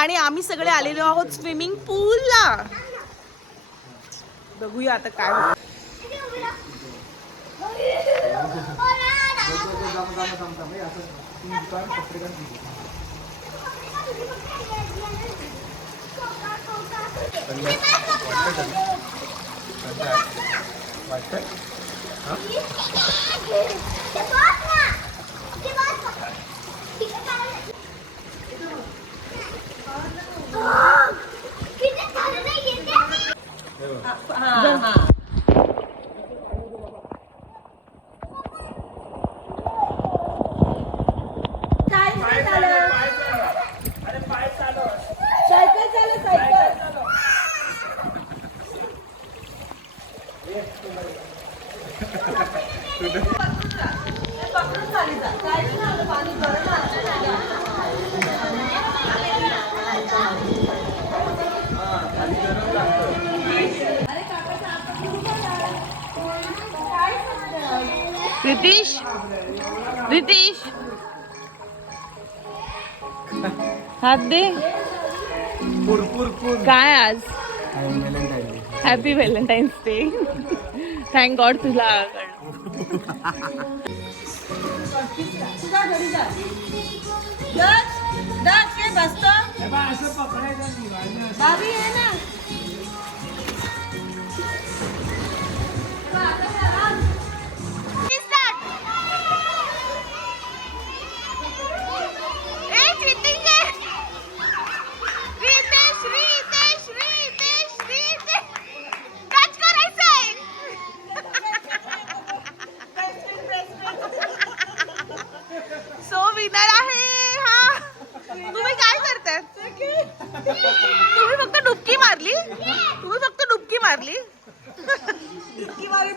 आणि आम्ही सगळे आलेलो आहोत स्विमिंग पूलला बघूया आता काय होतं. रितीश रितीश हात दे काय आज happy Valentine's Day thank God तुला सो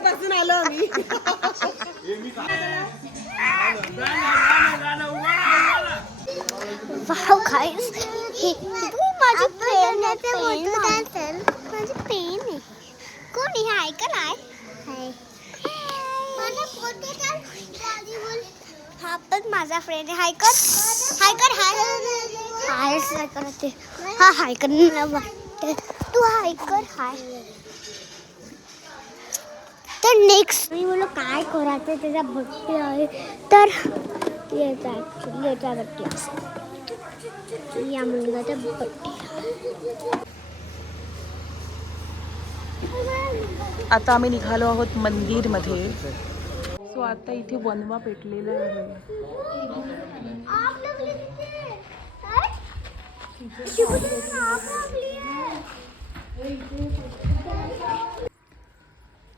पासून आलो आम्ही. वाव हे माझी माझी पेन आहे. कोण आहे? हाय का नाही? हाय. फोटो हा पण माझा फ्रेंड आहे. हाय कर. हाय कर हाय. हाय करते. हा हाय कर. तू हाय कर हाय. तर नेक्स्ट मी बोललो काय करायचं? त्याचा बड्डे आहे. तर याचा ॲक्च्युली याचा असतो या मुलगाचा बड्डे आता आम्ही निघालो आहोत मंदिरमध्ये. सो आता इथे वनवा पेटलेला आहे.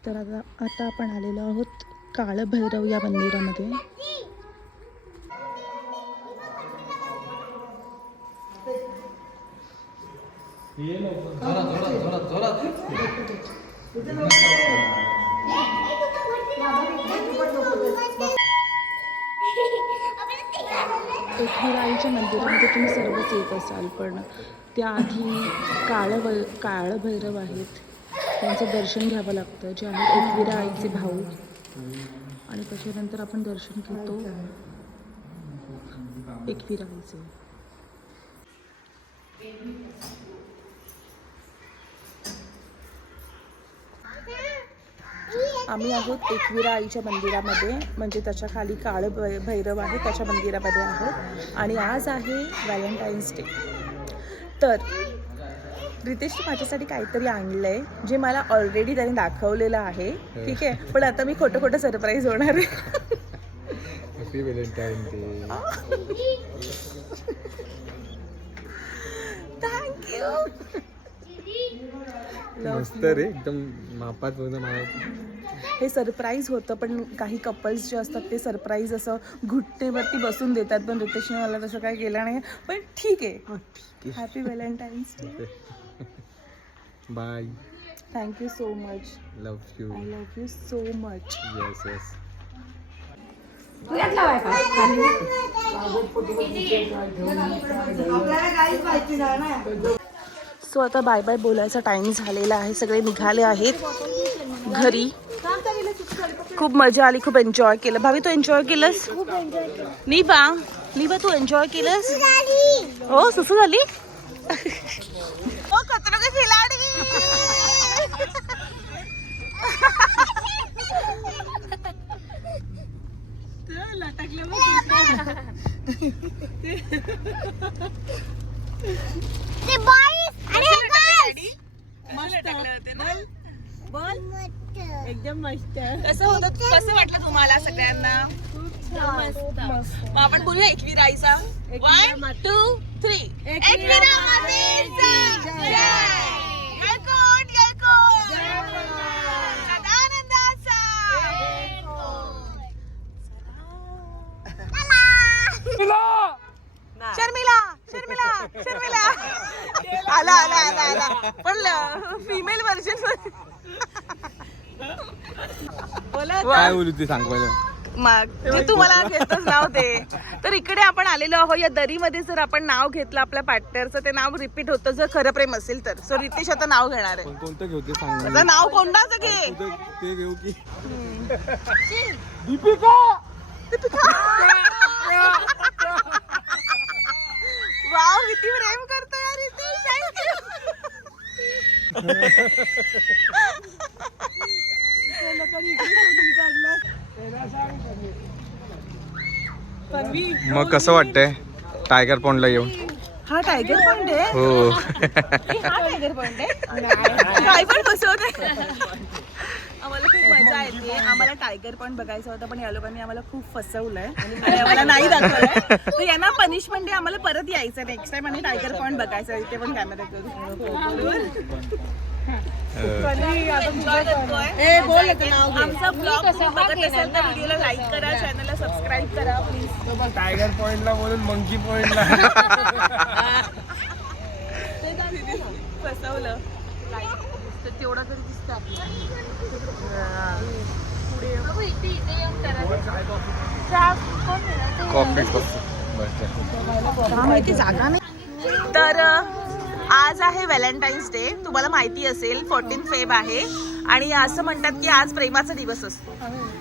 तर आता आता आपण आलेलो आहोत काळभैरव या मंदिरामध्ये. एकविराईच्या मंदिरामध्ये तुम्ही सर्वच येत असाल पण त्याआधी काळ काळभैरव आहेत. त्यांचं दर्शन घ्यावं लागतं जे आहे एकविरा आईचे भाऊ. आणि त्याच्यानंतर आपण दर्शन घेतो एकविरा आईचे. आम्ही आहोत एकविरा आईच्या मंदिरामध्ये म्हणजे त्याच्याखाली काळ भैरव आहे त्याच्या मंदिरामध्ये आहोत. आणि आज आहे व्हॅलेंटाईन्स डे. तर रितेशने माझ्यासाठी काहीतरी आणलंय जे मला ऑलरेडी त्याने दाखवलेलं आहे. ठीक आहे? पण आता मी खोटं खोटं सरप्राईज होणार आहे. हॅपी व्हॅलेंटाईन डे थँक्यू मस्त रे एकदम मापात मला. हे सरप्राईज होतं पण काही कपल्स जे असतात ते सरप्राईज असं घुट्टेवरती बसून देतात पण रितेशने मला तसं काही केलं नाही. पण ठीक आहे. Happy Valentine's Day bye thank you so much love you I love you so much yes yes ना सो आता बाय बाय बोलायचा टाइम झालेला आहे. सगळे निघाले आहेत घरी. खूप मजा आली खूप एन्जॉय केलं. भावी तू एन्जॉय केलंस? निबा निबा तू एन्जॉय केलंस? हो सुसू झाली? खतरों के खिलाडी ते बॉईज आणि गर्ल्स एकदम मस्त. कसं होतं? कसं वाटलं तुम्हाला सगळ्यांना? मग आपण बोलूया एकवीर आईचा. वन टू थ्री एकवीर येळकोट येळकोट सदानंदाचा शर्मिला शर्मिला शर्मिला आला आला आला आला. पण फिमेल व्हर्जन बोला काय बोलू ते सांग पहिलं. मग तुम्हाला घेतच नाव ते तर इकडे आपण आलेलो आहोत. या दरीमध्ये जर आपण नाव घेतलं आपल्या पार्टनरचं ते नाव रिपीट होतं. जर खरं प्रेम असेल तर. सो रितेश आता नाव घेणार आहे. पण कोणतं घेऊ ते सांग नाव कोणताच घे ते घेऊ की? वाव किती प्रेम करतो यार रितेश मग कसं वाटतंय? टायगर पॉन्डला येऊन. हा टायगर पॉइंट आहे. हो. हा टायगर पॉइंट आहे काय पण बसवत आम्हाला खूप मजा येते. आम्हाला टायगर पॉइंट बघायचं होतं पण या लोकांनी आम्हाला खूप फसवलंय. आणि आम्हाला नाही दाखवलंय. तर यांना पनिशमेंट आहे आम्हाला परत यायचं नेक्स्ट टाइम आणि टायगर पॉइंट बघायचं आहे. इथे पण कॅमेरा. आमचा ब्लॉग बघत असेल तर व्हिडिओला लाईक करा चॅनलला सबस्क्राईब करा प्लीज टायगर पॉइंटला बोलून मंकी पॉइंटला फसवलं. तेवढा तरी दिसतं कॉफी कॉफी बस माहिती जागा नाही. तर अ, आज आहे व्हॅलेंटाईन्स डे. तुम्हाला माहिती असेल फोर्टीन फेब आहे. आणि असं म्हणतात की आज प्रेमाचा दिवस असतो.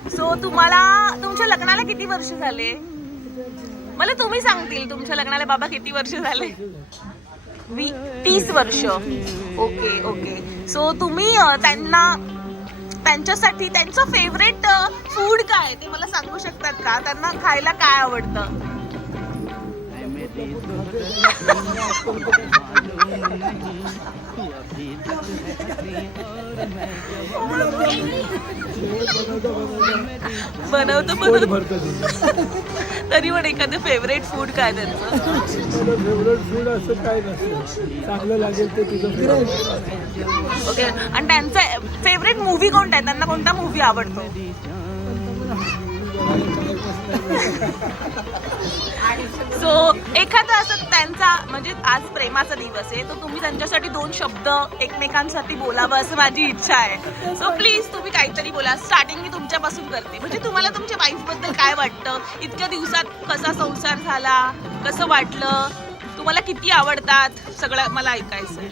सो तुम्हाला तुमच्या लग्नाला किती वर्ष झाले? मला तुम्ही सांगतील तुमच्या लग्नाला बाबा किती वर्ष झाले? वी तीस वर्ष. Okay okay. सो तुम्ही त्यांना त्यांच्यासाठी त्यांचं फेवरेट फूड काय ते मला सांगू शकतात का? त्यांना खायला काय आवडतं? बनवतो बनवतो. तरी पण एखादं फेवरेट फूड काय त्यांचं? फेवरेट फूड असं काय नसतं. चांगलं लागेल ते तुझं. ओके आणि त्यांचा फेवरेट मूवी कोणता आहे? त्यांना कोणता मूवी आवडतो? सो एखादा असं त्यांचा म्हणजे आज प्रेमाचा दिवस आहे तर तुम्ही त्यांच्यासाठी दोन शब्द एकमेकांसाठी बोलावं असं माझी इच्छा आहे. सो प्लीज तुम्ही काहीतरी बोला. स्टार्टिंग मी तुमच्यापासून करते. म्हणजे तुम्हाला तुमच्या वाईफबद्दल काय वाटतं? इतक्या दिवसात कसा संसार झाला? कसं वाटलं? तुम्हाला किती आवडतात? सगळं मला ऐकायचं आहे.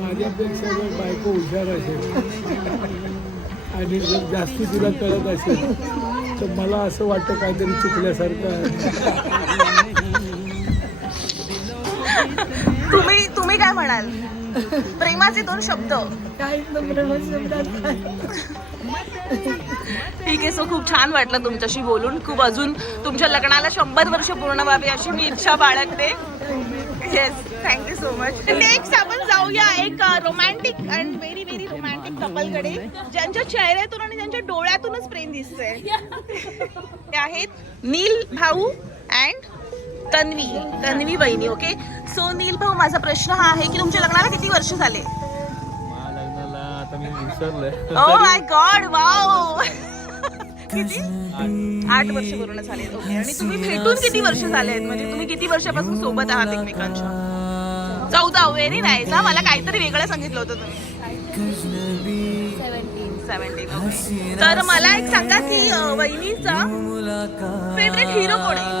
माझ्यापेक्षा बायको हुशार असेल. आणि जर जास्ती तुला कळत असेल. तर मला असं वाटतं काहीतरी चुकल्यासारखं आहे. तुम्ही तुम्ही काय म्हणाल? प्रेमाचे दोन शब्द. ठीक आहे सो खूप छान वाटलं तुमच्याशी बोलून. खूप अजून तुमच्या लग्नाला शंभर वर्ष पूर्ण व्हावी अशी मी इच्छा बाळगते. Yes thank you so much next आपण जाऊया एक romantic and very very romantic कपलकडे ज्यांच्या चेहऱ्यातून आणि ज्यांच्या डोळ्यातूनच प्रेम दिसतंय. ते आहेत नील भाऊ अँड तन्वी तन्वी बहिणी ओके सो नील भाऊ माझा प्रश्न हा आहे की तुमच्या लग्नाला किती वर्ष झाले? ओ माय गॉड वाव किती? आठ. वर्ष पूर्ण झाले ओके आणि तुम्ही भेटून किती वर्ष झाले आहेत? म्हणजे तुम्ही किती वर्षापासून सोबत आहात एकमेकांच्या? चौदा व्हेरी नाईस हा मला काहीतरी वेगळं सांगितलं होतं तुम्ही. तर मला एक सांगा की वहिनीचा फेवरेट हिरो कोण आहे?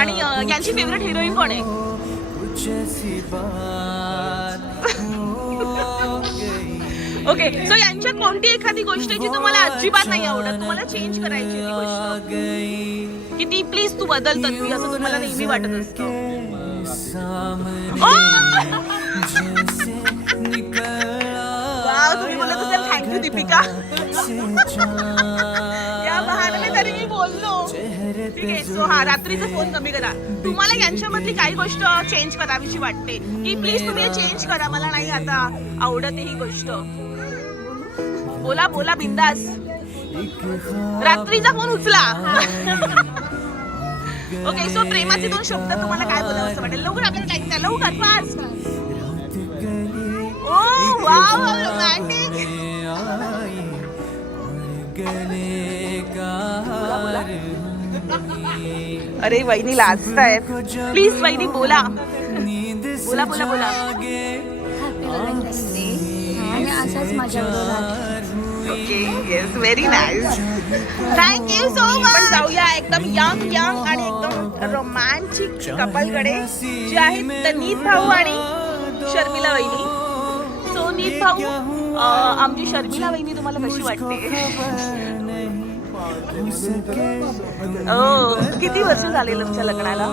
आणि यांची फेवरेट हिरोईन कोण आहे? ओके सो यांच्यात कोणती एखादी गोष्ट आहे जी तुम्हाला अजिबात नाही आवडत? तुम्हाला चेंज करायची ती गोष्ट? की ती प्लीज तू बदल तत्वी असं तुम्हाला नेहमी वाटत असतं. तुम्ही बोलत असाल थँक्यू दीपिका. या बहाण्याने तरी मी बोललो. ठीक आहे सो हा रात्रीचा फोन कमी करा. तुम्हाला यांच्यामधली काही गोष्ट चेंज करावीशी वाटते. की प्लीज तुम्ही चेंज करा मला नाही आता आवडत ही गोष्ट. बोला बोला बिंदास. रात्रीचा फोन उचला. ओके सो प्रेमाचे दोन शब्द तुम्हाला काय बोलावं असं वाटेल? लवकर आपल्याला टाइम द्या. लवकर फास्ट ओ वाव रोमॅन्टिक अरे वहिनी लाजतायत प्लीज वहिनी बोला. बोला बोला बोला. आणि असाच माझ्याबरोबर. Okay yes very nice thank you so much पण जाऊया एकदम यंग यंग आणि एकदम रोमॅन्टिक कपलकडे जे आहेत तर नीत भाऊ आणि शर्मिला वहिनी. सो नीत भाऊ आमची शर्मिला वहिनी तुम्हाला कशी वाटते? ओ किती वर्ष झाले तुमच्या लग्नाला?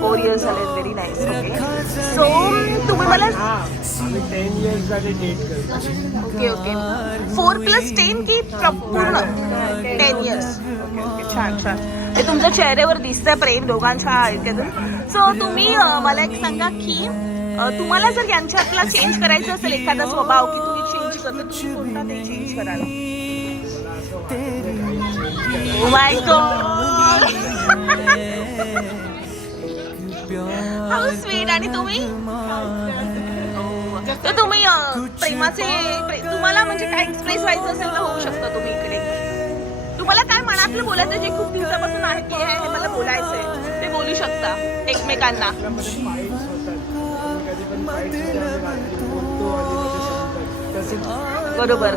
फोर इयर्स झाले व्हेरी नाईस ओके सो तुम्ही मला टेन इयर्स झाले date okay okay four plus ten की पूर्ण टेन इयर्स ओके छान छान. हे तुमच्या चेहऱ्यावर दिसतंय प्रेम दोघांच्या ऐकतून सो तुम्ही मला एक सांगा की तुम्हाला जर यांच्यातला चेंज करायचा असेल एखादा स्वभाव की तुम्ही चेंज करता तुम्ही कोणता ते चेंज कराल? Oh my God how sweet आणि तुम्ही? तर तुम्ही प्रेमाचे तुम्हाला म्हणजे काय एक्सप्रेस व्हायचं असेल तर होऊ शकतं तुम्ही इकडे. तुम्हाला काय मनातलं बोलायचं जे खूप दिवसापासून आहे की हे मला बोलायचंय ते बोलू शकता एकमेकांना. बरोबर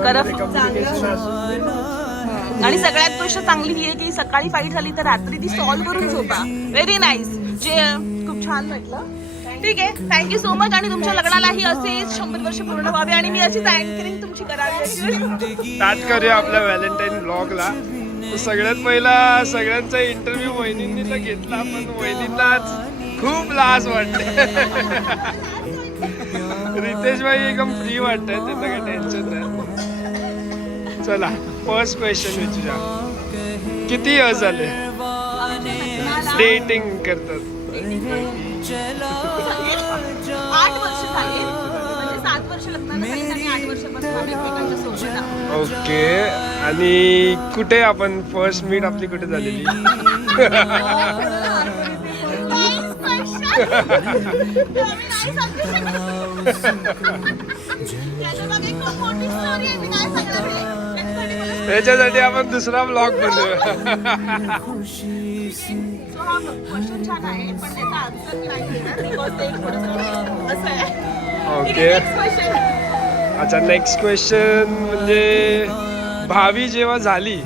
आणि सगळ्यात गोष्ट चांगली ही आहे की सकाळी फाईट झाली तर रात्री ती सॉल्व्ह करून झोपा. व्हेरी नाईस जे खूप छान वाटलं. ठीक आहे. थँक्यू सो मच आणि तुमच्या लग्नालाही असेच शंभर वर्ष पूर्ण व्हावे. आणि मी अशीच अँकरिंग तुमची करावी. स्टार्ट करूया आपल्या व्हॅलेंटाईन ब्लॉगला. सगळ्यात पहिला सगळ्यांचा इंटरव्ह्यू वहिनींनी तर घेतला पण वहिनींनाच खूप लाज वाटते. रितेश भाई एकदम फ्री वाटतंय त्यांना काही टेन्शन नाही. चला फर्स्ट क्वेश्चन विचारूया. किती इयर्स झाले? डेटिंग करतात. आठ वर्ष झाले. म्हणजे सात वर्ष लग्नाला झाली आणि आठ वर्षापासून आम्ही एकमेकांच्या सोबत आहोत. ओके. आणि कुठे आपण फर्स्ट मीट आपली कुठे झालेली? त्याच्यासाठी आपण दुसरा ब्लॉग बनवूया ओके अच्छा नेक्स्ट क्वेश्चन म्हणजे भावी जेव्हा झाली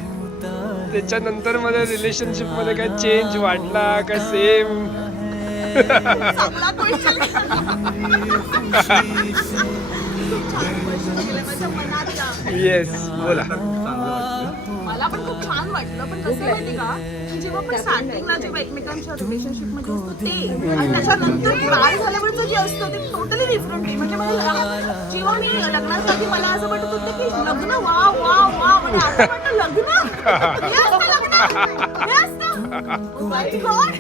त्याच्यानंतरमध्ये रिलेशनशिपमध्ये काय चेंज वाटला का सेम येस बोला. मला पण खूप छान वाटलं पण कसं माहिती का? की जेव्हा आपण स्टार्टिंगला जेव्हा एकमेकांच्या रिलेशनशिपमध्ये असतो ते आणि त्याच्यानंतर बाळ झाल्यावरचं जे असतं ते टोटली डिफरंट म्हणजे मला जेव्हा मी आधी मला असं वाटत होतं की लग्न वा वा वा म्हणजे वाटतं लग्न? हे असतं लग्न? हे असतं? My God.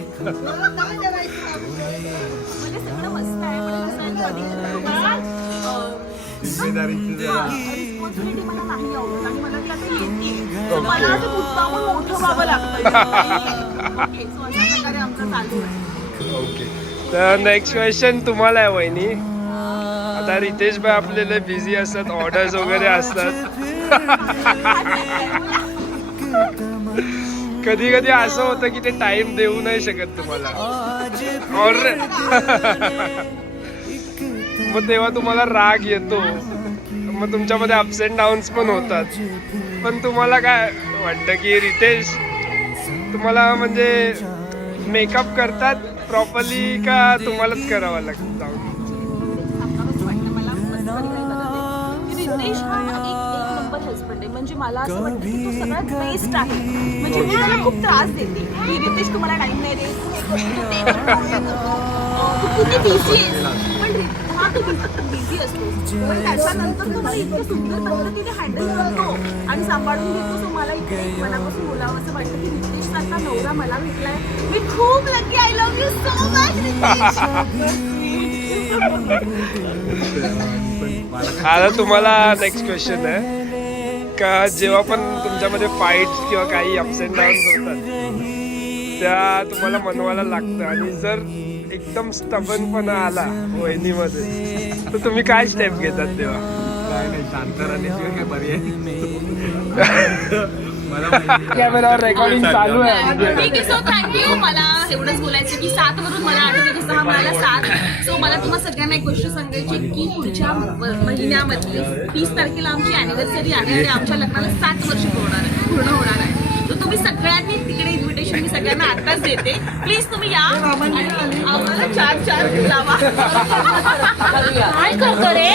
म्हणजे सगळं मस्त आहे पण कसं आहे कधी तुम्हाला, अं, responsibility मला नाही आवडत आणि मला ती आता येते So मला असं मुद्दामून मोठं व्हावं लागतं ओके सो अशा प्रकारे आमचं चालू आहे. ओके. तर नेक्स्ट क्वेश्चन तुम्हाला आहे वहिनी. आता रितेश भाई आपल्याला बिझी असतात ऑर्डर्स वगैरे असतात. कधी कधी असं होतं की ते टाइम देऊ नाही शकत तुम्हाला. ऑर्डर मग तेव्हा तुम्हाला राग येतो. मग तुमच्यामध्ये अप्स अँड डाऊन्स पण होतात. पण तुम्हाला काय वाटतं की रितेश तुम्हाला म्हणजे मेकअप करतात प्रॉपरली का तुम्हालाच करावा लागतं जाऊन? म्हणजे मला असं वाटतं की तो सगळ्यात बेस्ट आहे. म्हणजे मी त्याला खूप त्रास देते. की रितेश तुम्हाला टाइम नाही देत. तू किती बिझी आहेस? बिझी असतो पण त्याच्यानंतर तो मला इतक्या सुंदर पद्धतीने हँडल करतो आणि सांभाळून घेतो सो मला इकडे मनापासून बोलावं असं वाटतं की नितेश सारखा नवरा मला भेटलाय मी खूप lucky I love you so much आता तुम्हाला नेक्स्ट क्वेश्चन आहे. का जेव्हा पण तुमच्यामध्ये फाईट्स किंवा काही अप्स अँड डाऊन्स होतात त्या तुम्हाला मनवायला लागतं. आणि जर एकदम stubbornपणा आला वहिनीमध्ये. तर तुम्ही काय स्टेप घेतात तेव्हा? काय नाही शांत राहण्याशिवाय काय पर्याय कॅमेरावर रेकॉर्डिंग चालू आहे. ठीक आहे सो थँक्यू मला एवढंच बोलायचं की सात वरून मला आठवते की सहा मला सात. सो मला तुम्हाला सगळ्यांना एक गोष्ट सांगायची की पुढच्या महिन्यामध्ये तीस तारखेला आमची अॅनिव्हर्सरी आहे आणि आमच्या लग्नाला सात वर्ष होणार आहे. पूर्ण होणार आहे. तर तुम्ही सगळ्यांनी तिकडे इन्व्हिटेशन मी सगळ्यांना आताच देते. प्लीज तुम्ही या. आणि आम्हाला चार चार लावा. काय करतो रे?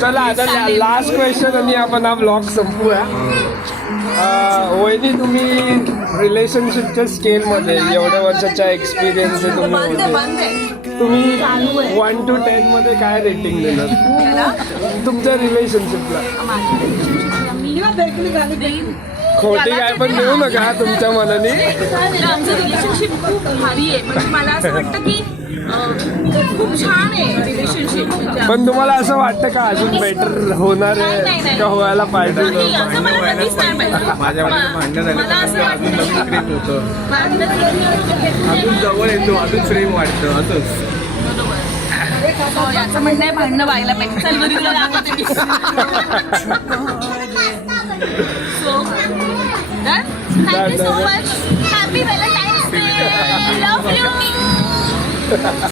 चला आता लास्ट क्वेश्चन आणि आपण हा ब्लॉग संपूया वहिनी तुम्ही रिलेशनशिपच्या स्केलमध्ये एवढ्या वर्षाच्या एक्सपिरियन्स तुम्ही वन टू टेन मध्ये काय रेटिंग देणार? तुमच्या रिलेशनशिपला खोटी काय पण देऊ नका तुमच्या मनाने. आमचं रिलेशनशिप खूप भारी आहे. म्हणजे मला असं वाटतं की अं, खूप छान आहे रिलेशनशिप पण तुम्हाला असं वाटतं का अजून बेटर होणार नाही, आहे नाही. का व्हायला पाहिजे? नाही, असं मला कधीच नाही पाहिजे. माझ्या वाटतं भांडणं झालं मला असं तर अजून नवीन वाटतं प्रेम होतं. अजून जवळ येतो अजून प्रेम वाटतं असंच. हो, याचं म्हणणं आहे भांडणं व्हायला पाहिजे. चल बरी तुला दाखवते मी Thank you so much. Happy Valentine's Day. Love you.